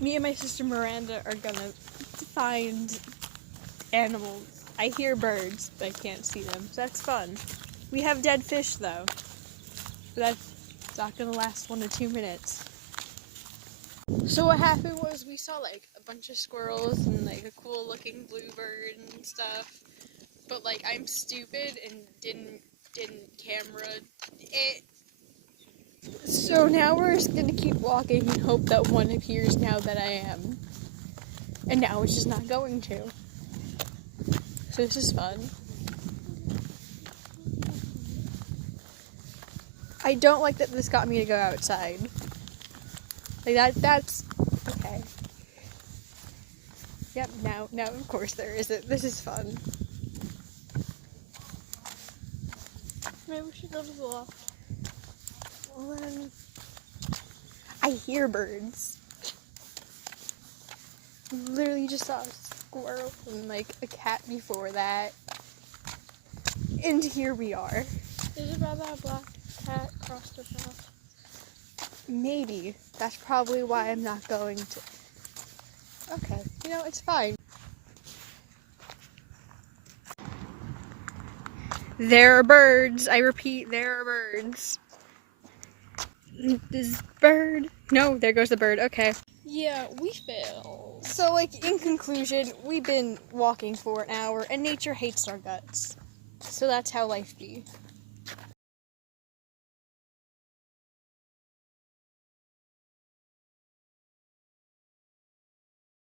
Me and my sister Miranda are gonna find animals. I hear birds, but I can't see them, so that's fun. We have dead fish though, but that's not gonna last 1 to 2 minutes. So what happened was we saw like a bunch of squirrels and like a cool looking bluebird and stuff, but like I'm stupid and didn't camera it. So now we're just gonna keep walking and hope that one appears now that I am. And now it's just not going to. So this is fun. I don't like that this got me to go outside. Like that's okay. Yep, now of course there isn't. This is fun. Maybe we should go to the loft. Well then, I hear birds. Literally just saw a squirrel and like a cat before that. And here we are. Is it about that black cat crossed her path? Maybe. That's probably why I'm not going to. Okay, it's fine. There are birds. I repeat, there are birds. This bird. No, there goes the bird. Okay. Yeah, we failed. So, like, in conclusion, we've been walking for an hour, and nature hates our guts. So that's how life be.